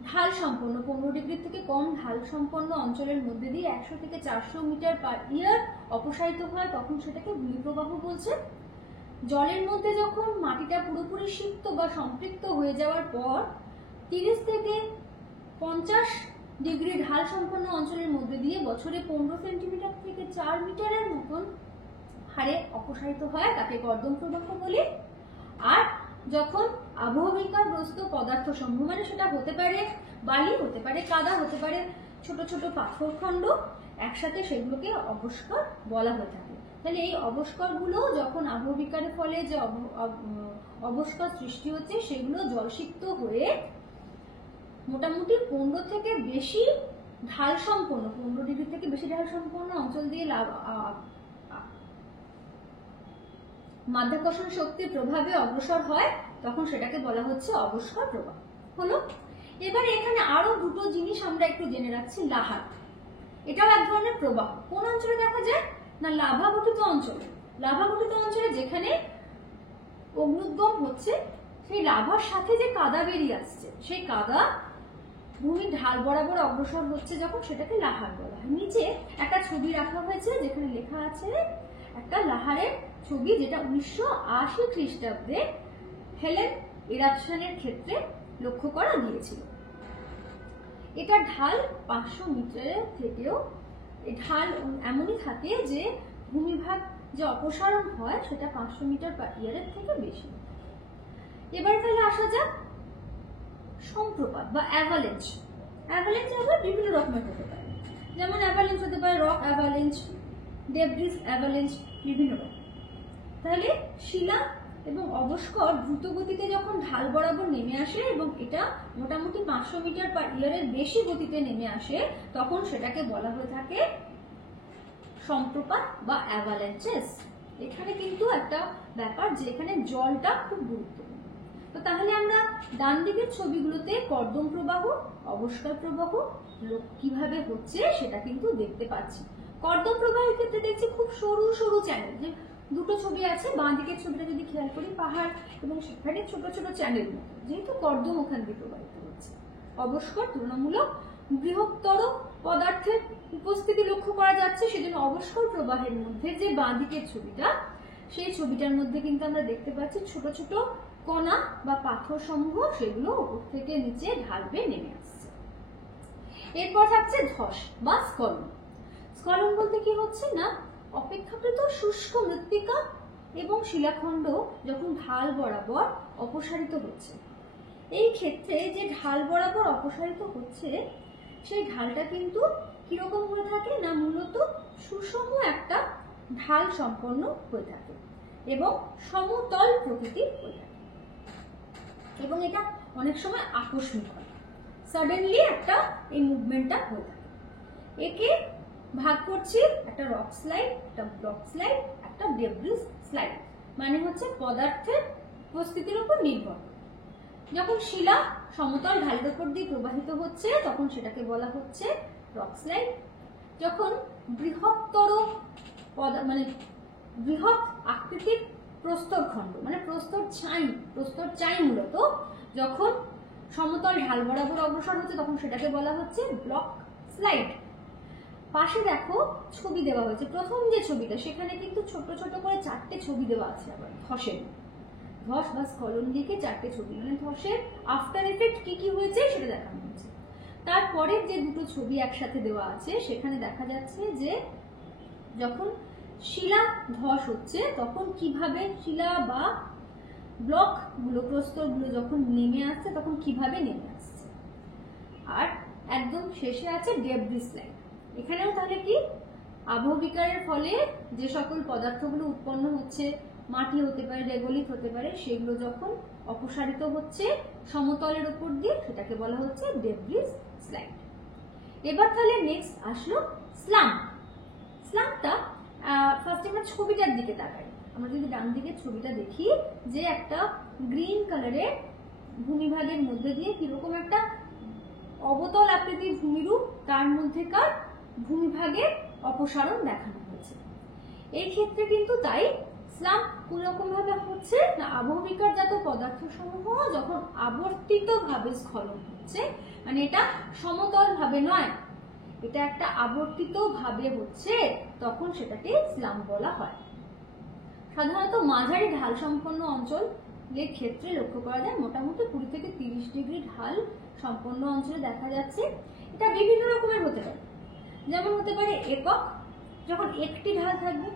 ঢাল সম্পন্ন 15 ডিগ্রি থেকে কম ঢাল সম্পন্ন অঞ্চলের মধ্যে দিয়ে 100 থেকে 400 মিটার পার ইয়ার অপসারিত হয়, তখন সেটাকে ভূমি প্রবাহ বলছে। জলের মধ্যে যখন মাটিটা পুরোপুরি সিক্ত বা সম্পৃক্ত হয়ে যাওয়ার পর 30 থেকে 50 ডিগ্রি ঢাল সম্পন্ন অঞ্চলের মধ্যে দিয়ে বছরে 15 সেন্টিমিটার থেকে 4 মিটারের মতন হারে অপসারিত হয়, তাকে কর্দম প্রবাহ বলে। আর যখন আবহবিকারগ্রস্ত পদার্থ সমূহ, মানে সেটা হতে পারে বালি, হতে পারে কাদা, হতে পারে ছোট ছোট পাথরখণ্ড, একসাথে সেগুলোকে অবস্কর বলা হয়ে থাকে। তাহলে এই অবস্করগুলো যখন আবহবিকারের ফলে যে অবস্কর সৃষ্টি হচ্ছে সেগুলো জলসিক্ত হয়ে মোটামুটি 15 থেকে বেশি ঢাল সম্পন্ন, 15 ডিগ্রি থেকে বেশি ঢাল সম্পন্ন অঞ্চল দিয়ে মাধ্যাকর্ষণ শক্তির প্রভাবে অগ্রসর হয়, তখন সেটাকে বলা হচ্ছে অবস্কর প্রবাহ। হলো। এবারে এখানে আরো দুটো জিনিস আমরা একটু জেনে রাখছি। লাহার, এটাও এক ধরনের প্রবাহ। কোন অঞ্চলে দেখা যায় না, লাভা গঠিত অঞ্চলে। লাভা গঠিত অঞ্চলে যেখানে অগ্নুদ্গম হচ্ছে, সেই লাভার সাথে যে কাদা বেরিয়ে আসছে, সেই কাদা ভূমির ঢাল বরাবর অগ্রসর হচ্ছে যখন, সেটাকে লাহার বলা হয়। নিচে একটা ছবি রাখা হয়েছে যেখানে লেখা আছে একটা লাহারের ছবি, যেটা 1980 খ্রিস্টাব্দে হেলেন এরাপশনের ক্ষেত্রে লক্ষ্য করা গিয়েছিল। এটা ঢাল 500 মিটারের থেকেও, ঢাল এমনই থাকে যে ভূমিভাগ যে অপসারণ হয় সেটা 500 মিটার পার ইয়ারের থেকে বেশি। এবারে তাহলে আসা যাক সম্প্রপাত বা অ্যাভালেঞ্চ। অ্যাভালেঞ্চ আবার বিভিন্ন রকমের হতে পারে, যেমন অ্যাভালেঞ্চ হতে পারে রক অ্যাভালেঞ্চ, ডেব্রিস অ্যাভালেঞ্চ, বিভিন্ন রকম। তাহলে শিলা এবং অবস্কর দ্রুত গতিতে যখন ঢাল বরাবর নেমে আসে এবং এটা মোটামুটি 500 মিটার পার ইয়ারের বেশি গতিতে নেমে আসে, তখন সেটাকে বলা হয়ে থাকে সম্প্রপাত বা অ্যাভালাঞ্চেস। এখানে কিন্তু একটা ব্যাপার যে এখানে জলটা খুব গুরুত্বপূর্ণ। তো তাহলে আমরা ডান দিকের ছবিগুলোতে কর্দম প্রবাহ, অবস্কর প্রবাহ কিভাবে হচ্ছে সেটা কিন্তু দেখতে পাচ্ছি। কর্দম প্রবাহের ক্ষেত্রে দেখছি খুব সরু সরু চ্যানেল, যে দুটো ছবি আছে, বাঁ দিকের ছবিটা যদি খেয়াল করি পাহাড় এবং সেখানে ছোট ছোট চ্যানেল মতো, যেহেতু কর্দম ওখান দিয়ে প্রবাহিত হচ্ছে। অবস্কর তুলনামূলক বৃহত্তর পদার্থের উপস্থিতি লক্ষ্য করা যাচ্ছে, সেজন্য অবস্কর প্রবাহের মধ্যে যে বাঁ দিকের ছবিটা, সেই ছবিটার মধ্যে কিন্তু আমরা দেখতে পাচ্ছি ছোট ছোট কণা বা পাথর সমূহ, সেগুলো উপর থেকে নিচে ঢাল বেয়ে নেমে আসছে। এরপর থাকছে ধস বা স্খলন। স্খলন বলতে কি হচ্ছে না, অপেক্ষাকৃত শুষ্ক মৃত্তিকা এবং শিলাখণ্ড যখন ঢাল বরাবর অপসারিত হচ্ছে। এই ক্ষেত্রে যে ঢাল বরাবর অপসারিত হচ্ছে সেই ঢালটা কিন্তু কিরকম হয়ে থাকে না, মূলত সুষম একটা ঢাল সম্পন্ন হয়ে থাকে এবং সমতল প্রকৃতির হয়ে থাকে, এবং এটা অনেক সময় আকস্মিক হয়, সাডেনলি একটা এই মুভমেন্টটা হয়ে থাকে। একে ভাগ করছি একটা রক স্লাইড, একটা ব্লক স্লাইড, একটা ডেব্রিস স্লাইড। মানে হচ্ছে পদার্থের উপস্থিতির উপর নির্ভর। যখন শিলা সমতল ঢালের উপর দিয়ে প্রবাহিত হচ্ছে তখন সেটাকে বলা হচ্ছে রক স্লাইড। যখন বৃহত্তর মানে বৃহৎ আকৃতির প্রস্তরখণ্ড, মানে প্রস্তর চাই মূলত যখন সমতল ঢাল বরাবর অগ্রসর হচ্ছে তখন সেটাকে বলা হচ্ছে ব্লক স্লাইড। পাশে দেখো ছবি দেওয়া হয়েছে, প্রথম যে ছবিটা সেখানে কিন্তু ছোট ছোট করে 4টে ছবি দেওয়া আছে। আবার ধসের, ধস বা স্খলন দিকে 4টে ছবি, মানে ধসের আফটার এফেক্ট কি কি হয়েছে সেটা দেখানো হয়েছে। তারপরের যে দুটো ছবি একসাথে দেওয়া আছে সেখানে দেখা যাচ্ছে যে যখন শিলা ধস হচ্ছে তখন কিভাবে শিলা বা ব্লক গুলো, প্রস্তরগুলো যখন নেমে আসছে তখন কিভাবে নেমে আসছে। আর একদম শেষে আছে ডেব্রিস লাইন। এখানেও তাহলে কি, আবহবিকারের ফলে যে সকল পদার্থগুলো উৎপন্ন হচ্ছে, মাটি হতে পারে, রেগলিত হতে পারে, সেগুলো যখন অপসারিত হচ্ছে সমতলের উপর দিয়ে সেটাকে বলা হচ্ছে ডেব্রিস স্লাইড। এবার তাহলে নেক্সট আসলো স্লাম্প। স্লাম্পটা ফার্স্টে আমরা ছবিটার দিকে তাকাই। আমরা যদি ডান দিকের ছবিটা দেখি যে একটা গ্রিন কালারের ভূমিভাগের মধ্যে দিয়ে কিরকম একটা অবতল আকৃতির ভূমিরূপ, তার মধ্যেকার ভূমিভাগের অপসারণ দেখানো হয়েছে। এই ক্ষেত্রে কিন্তু তাই স্লাম্প কোনরকম ভাবে হচ্ছে না, আবহবিকারজাত পদার্থ সমূহ যখন আবর্তিত ভাবে স্খলন হচ্ছে, মানে এটা সমতল ভাবে নয়, এটা একটা আবর্তিত ভাবে হচ্ছে, তখন সেটাকে স্লাম্প বলা হয়। সাধারণত মাঝারি ঢাল সম্পন্ন অঞ্চলের ক্ষেত্রে লক্ষ্য করা যায় মোটামুটি 20 থেকে 30 ডিগ্রি ঢাল সম্পন্ন অঞ্চলে দেখা যাচ্ছে। এটা বিভিন্ন রকমের হতে পারে, যেমন হতে পারে একক, যখন একটি ঢাল থাকবে,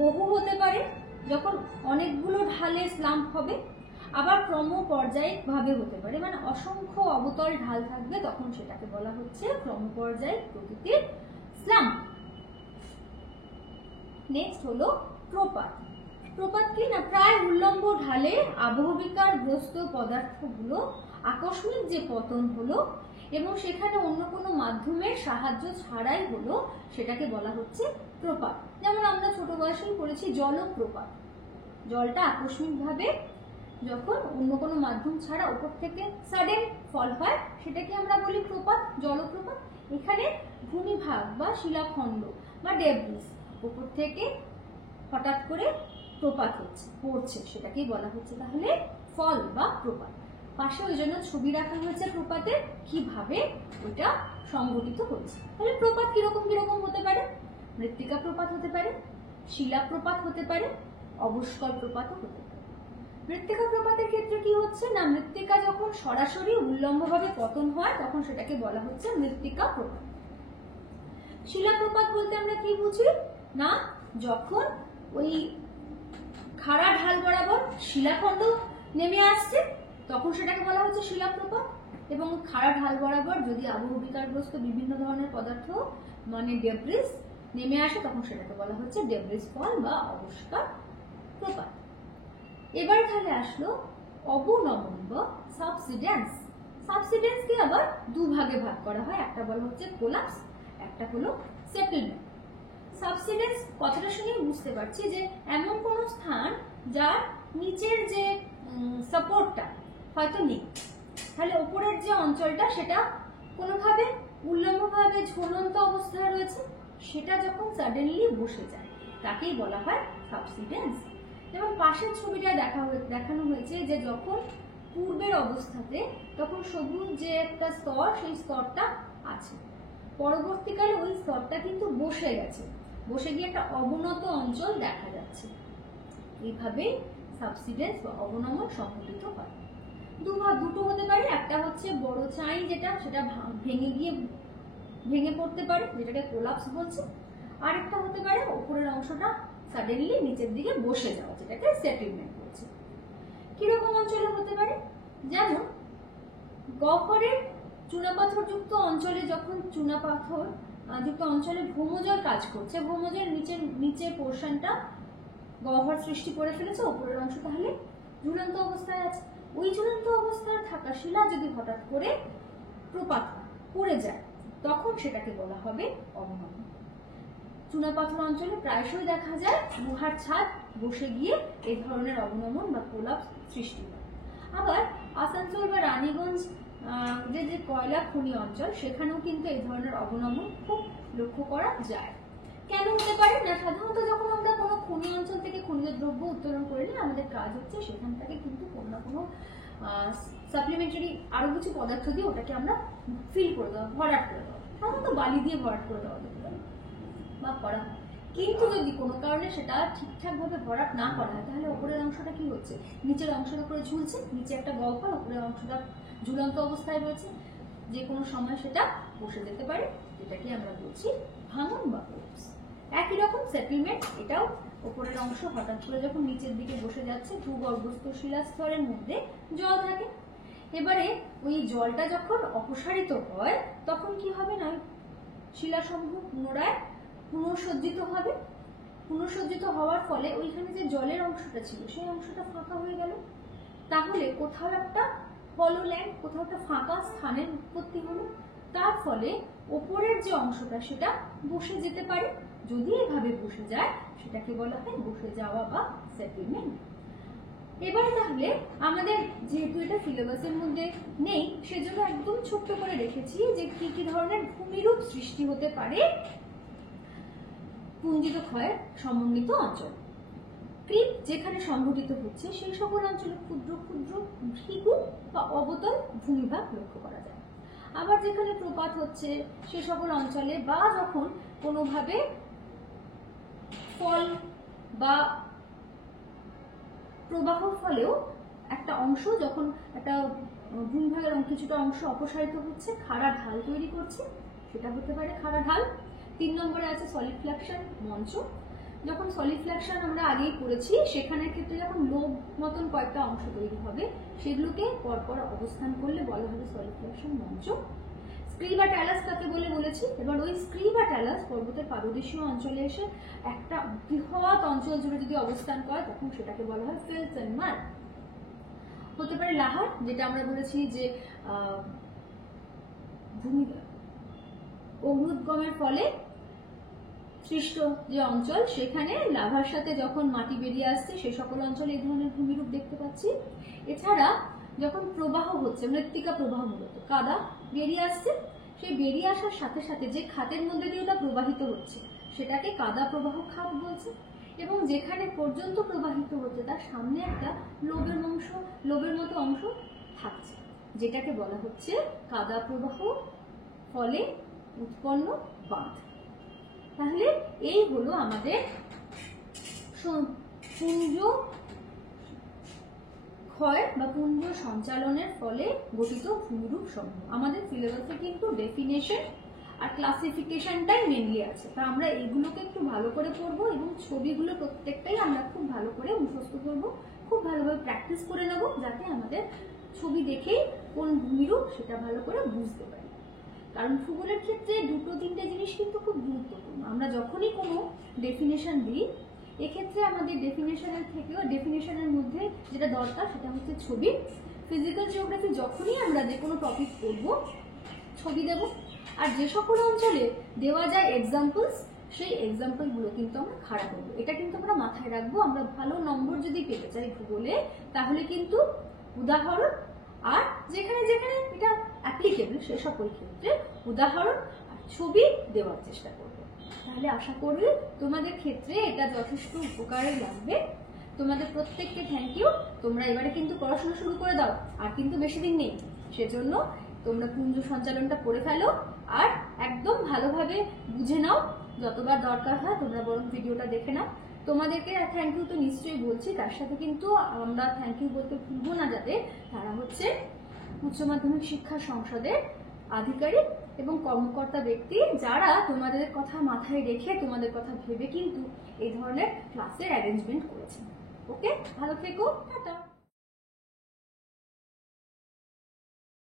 বহু হতে পারে যখন অনেকগুলো ঢালে স্লাম্প হবে, আবার ক্রমপর্যায়িক ভাবে হতে পারে, মানে অসংখ্য অবতল ঢাল থাকবে, তখন সেটাকে বলা হচ্ছে ক্রমপর্যায়িক প্রকৃতির স্লাম্প। নেক্সট হলো প্রপাত। প্রপাত কি না, প্রায় উল্লম্ব ঢালে আবহবিকারগ্রস্ত পদার্থগুলো আকস্মিক যে পতন হলো এবং সেখানে অন্য কোনো মাধ্যমের সাহায্য ছাড়াই হলো, সেটাকে বলা হচ্ছে প্রপাত। যেমন আমরা ছোট বয়সেই পড়েছি জলপ্রপাত, জলটা আকস্মিকভাবে যখন অন্য কোনো মাধ্যম ছাড়া উপর থেকে সাডেন ফল হয় সেটাকে আমরা বলি প্রপাত, জলপ্রপাত। এখানে ভূমিভাগ বা শিলাখণ্ড বা ডেব্রিস উপর থেকে হঠাৎ করে প্রপাত হচ্ছে, পড়ছে, সেটাকেই বলা হচ্ছে তাহলে ফল বা প্রপাত। পাশে ওই জন্য ছবি রাখা হয়েছে প্রপাতের, কিভাবে ওইটা সংঘটিত হয়েছে। তাহলে প্রপাত কিরকম কিরকম হতে পারে, মৃত্তিকা প্রপাত হতে পারে, শিলা প্রপাত হতে পারে, অবস্কর প্রপাতও হতে পারে। মৃত্তিকা প্রপাতের ক্ষেত্রে কি হচ্ছে না, মৃত্তিকা যখন সরাসরি উল্লম্বভাবে পতন হয় তখন সেটাকে বলা হচ্ছে মৃত্তিকা প্রপাত। শিলা প্রপাত বলতে আমরা কি বুঝি না, যখন ওই খাড়া ঢাল বরাবর শিলাখণ্ড নেমে আসছে তখন সেটাকে বলা হচ্ছে শিলাপ্রপাত, এবং খাড়া ঢাল বরাবর যদি আবহবিকারগ্রস্ত বিভিন্ন ধরনের পদার্থ মানে ডেব্রিস নেমে আসে তখন সেটাকে বলা হচ্ছে ডেব্রিস ফল বা অবস্কার প্রপাত। এবারে তাহলে আসলো অবনমন বা সাবসিডেন্স। সাবসিডেন্সকে আবার দুভাগে ভাগ করা হয়, একটা বলা হচ্ছে কোলাপস, একটা হলো সেটেলমেন্ট। সাবসিডেন্স কথাটা শুনে বুঝতে পারছি যে এমন কোন স্থান যার নিচের যে সাপোর্টটা হয়তো নেই, তাহলে উপরের যে অঞ্চলটা সেটা কোনোভাবে উল্লম্বভাবে ঝুলন্ত অবস্থায় রয়েছে, সেটা যখন সাডেনলি বসে যায় তাকেই বলা হয় সাবসিডেন্স। যেমন পাশের ছবিটা দেখানো হয়েছে যে যখন পূর্বের অবস্থাতে তখন সবুজ যে একটা স্তর, সেই স্তরটা আছে, পরবর্তীকালে ওই স্তরটা কিন্তু বসে গেছে, বসে গিয়ে একটা অবনত অঞ্চল দেখা যাচ্ছে। এইভাবে সাবসিডেন্স বা অবনমন সংঘটিত হয়। দুটো হতে পারে, একটা হচ্ছে বড় চাই যেটা, সেটা ভেঙে পড়তে পারে, যেটাকে কোলাপস বলছে, আর একটা হতে পারে উপরের অংশটা সাডেনলি নিচের দিকে বসে যাওয়া, যেটাকে সেটেলমেন্ট বলছে। কিরকম অঞ্চলে হতে পারে, যেমন গহ্বরের চুনাপাথর যুক্ত অঞ্চলে যখন চুনাপাথর যুক্ত অঞ্চলে ভৌমজল কাজ করছে, ভৌমজল নিচে পোর্শনটা গহ্বর সৃষ্টি করে ফেলেছে, উপরের অংশ তাহলে ঝুলন্ত অবস্থায় আছে। ওই ঝুলন্ত অবস্থায় থাকা শিলা যদি হঠাৎ করে প্রপাত পড়ে যায় তখন সেটাকে বলা হবে অবনমন। চুনাপাথর অঞ্চলে প্রায়শই দেখা যায় গুহার ছাদ বসে গিয়ে এই ধরনের অবনমন বা কোলাপস সৃষ্টি হয়। আবার আসানসোল বা রানীগঞ্জ যে কয়লা খনি অঞ্চল, সেখানেও কিন্তু এই ধরনের অবনমন খুব লক্ষ্য করা যায়। কেন হতে পারে না, সাধারণত যখন আমরা কোনো খনি অঞ্চল থেকে খনিজ দ্রব্য উত্তোলন করে নিই, আমাদের কাজ হচ্ছে সেখান থেকে কিন্তু কোনো না কোনো সাপ্লিমেন্টারি আরো কিছু পদার্থ দিয়ে ওটাকে আমরা ফিল করে দেওয়া, ভরাট করে দেওয়া, সাধারণত বালি দিয়ে ভরাট করে দেওয়া বা করা। কিন্তু যদি কোনো কারণে সেটা ঠিকঠাক ভাবে ভরাট না করা হয় তাহলে উপরের অংশটা কি হচ্ছে, নিচের অংশের উপরে ঝুলছে, নিচে একটা গহ্বর, উপরের অংশটা ঝুলন্ত অবস্থায় রয়েছে, যে কোনো সময় সেটা বসে যেতে পারে, যেটাকে আমরা বলছি ভাঙন বা কোলাপস। একই রকম সেটেলমেন্ট, এটাও উপরের অংশ হঠাৎ করে যখন নিচের দিকে বসে যাচ্ছে, ভূগর্ভস্থ শিলাস্তরের মধ্যে জল থাকে, এবারে ওই জলটা যখন অপসারিত হয় তখন কি হবে না, শিলাসমূহ পুনরায় পুনঃসজ্জিত হবে, পুনঃসজ্জিত হওয়ার ফলে ওইখানে যে জলের অংশটা ছিল সেই অংশটা ফাঁকা হয়ে গেল, তাহলে কোথাও একটা হলো ল্যান্ড, কোথাও একটা ফাঁকা স্থানের উৎপত্তি হলো, তার ফলে ওপরের যে অংশটা সেটা বসে যেতে পারে। যদি এভাবে বসে যায় সেটাকে বলা হয় বসে যাওয়া বা সেটেলমেন্ট। এবার তাহলে আমাদের যেহেতু এটা সিলেবাসের মধ্যে নেই সেজন্য একদম ছোট্ট করে রেখেছি যে কি কি ধরনের ভূমিরূপ সৃষ্টি হতে পারে পুঞ্জিত ক্ষয়ের সমন্বিত অঞ্চল। ক্রিপ যেখানে সংঘটিত হচ্ছে সেই সকল অঞ্চলে ক্ষুদ্র ক্ষুদ্র ভৃগু বা অবতল ভূমিভাগ লক্ষ্য করা যায়। আবার যেখানে প্রপাত হচ্ছে সে সকল অঞ্চলে বা যখন কোনোভাবে ফল বা প্রবাহর ফলেও একটা অংশ যখন একটা ভূমিভাগের কিছুটা অংশ অপসারিত হচ্ছে, খাড়া ঢাল তৈরি করছে, সেটা হতে পারে খাড়া ঢাল। 3 নম্বরে আছে সলিফ্লেকশন মঞ্চ। যখন সলিফ্লেকশন আমরা আগেই পড়েছি, সেখানের ক্ষেত্রে যখন লোব মতন কয়েকটা অংশ তৈরি হবে, সেগুলোকে পরপর অবস্থান করলে বলা হবে সলিফ্লেকশন মঞ্চ। স্ক্রি বা ট্যালাস কাকে বলে বলেছি। এবার ওই স্ক্রি বা ট্যালাস পর্বতের পাদদেশীয় অঞ্চলে এসে একটা বৃহৎ অঞ্চল জুড়ে যদি অবস্থান করে, তখন সেটাকে বলা হয় ফেলসেনমার। হতে পারে লাহার, যেটা আমরা বলেছি যে অগ্নুদ্গমের ফলে সৃষ্ট যে অঞ্চল, সেখানে লাভার সাথে যখন মাটি বেরিয়ে আসছে, সে সকল অঞ্চলে এই ধরনের ভূমিরূপ দেখতে পাচ্ছি। এছাড়া যখন প্রবাহ হচ্ছে, মৃত্তিকা প্রবাহ মূলত কাদা বেরিয়ে আসছে, সেই বেরিয়ে আসার সাথে সাথে যে খাতের মধ্যে দিয়ে ওটা প্রবাহিত হচ্ছে, সেটাকে কাদা প্রবাহ খাত বলছে। এবং যেখানে পর্যন্ত প্রবাহিত হচ্ছে তার সামনে একটা লোবের মতো অংশ থাকছে, যেটাকে বলা হচ্ছে কাদা প্রবাহ ফলে উৎপন্ন বাঁধ। তাহলে এই হলো আমাদের পুঞ্জ ক্ষয় বা পুঞ্জ সঞ্চালনের ফলে গঠিত ভূমিরূপ সমূহ। আমাদের সিলেবাসে কিন্তু ডেফিনেশন আর ক্লাসিফিকেশনটাই মেনলি আছে, তা আমরা এগুলোকে একটু ভালো করে পড়বো এবং ছবিগুলো প্রত্যেকটাই আমরা খুব ভালো করে মুখস্থ করবো, খুব ভালোভাবে প্র্যাকটিস করে নেবো, যাতে আমাদের ছবি দেখেই কোন ভূমিরূপ সেটা ভালো করে বুঝতে পারি। কারণ ভূগোলের ক্ষেত্রে 2-3টে জিনিস কিন্তু খুব গুরুত্বপূর্ণ। আমরা যখনই কোনো ডেফিনেশন দিই, এক্ষেত্রে আমাদের ডেফিনেশনের মধ্যে যেটা দরকার সেটা হচ্ছে ছবি। ফিজিক্যাল জিওগ্রাফি যখনই আমরা যে কোনো টপিক পড়ব, ছবি দেব। আর যে সকল অঞ্চলে দেওয়া যায় এক্সাম্পলস, সেই এক্সাম্পলগুলো কিন্তু আমরা খাড়া করবো। এটা কিন্তু আমরা মাথায় রাখবো। আমরা ভালো নম্বর যদি পেতে চাই ভূগোলে, তাহলে কিন্তু উদাহরণ আর যেখানে যেখানে এটা অ্যাপ্লিকেবল সে সকল ক্ষেত্রে উদাহরণ আর ছবি দেওয়ার চেষ্টা করব। তাহলে আশা করি তোমাদের ক্ষেত্রে এটা যথেষ্ট উপকারে লাগবে। তোমাদের প্রত্যেককে থ্যাংক ইউ। তোমরা এবারে কিন্তু পড়াশোনা শুরু করে দাও, আর কিন্তু বেশি দিন নেই। সেজন্য তোমরা পুঞ্জ সঞ্চালনটা পড়ে ফেলো আর একদম ভালোভাবে বুঝে নাও। যতবার দরকার হয় তোমরা বরং ভিডিওটা দেখে নাও। তোমাদেরকে থ্যাংক ইউ তো নিশ্চয়ই বলছি, তার সাথে কিন্তু আমরা থ্যাংক ইউ বলতে ভুলবো না যাদের, তারা হচ্ছে উচ্চ মাধ্যমিক শিক্ষা সংসদের আধিকারিক এবং কর্মকর্তা ব্যক্তি, যারা তোমাদের কথা মাথায় রেখে তোমাদের কথা ভেবে কিন্তু এই ধরনের ক্লাসের অ্যারেঞ্জমেন্ট করেছেন। ওকে, ভালো থেকো, টাটা।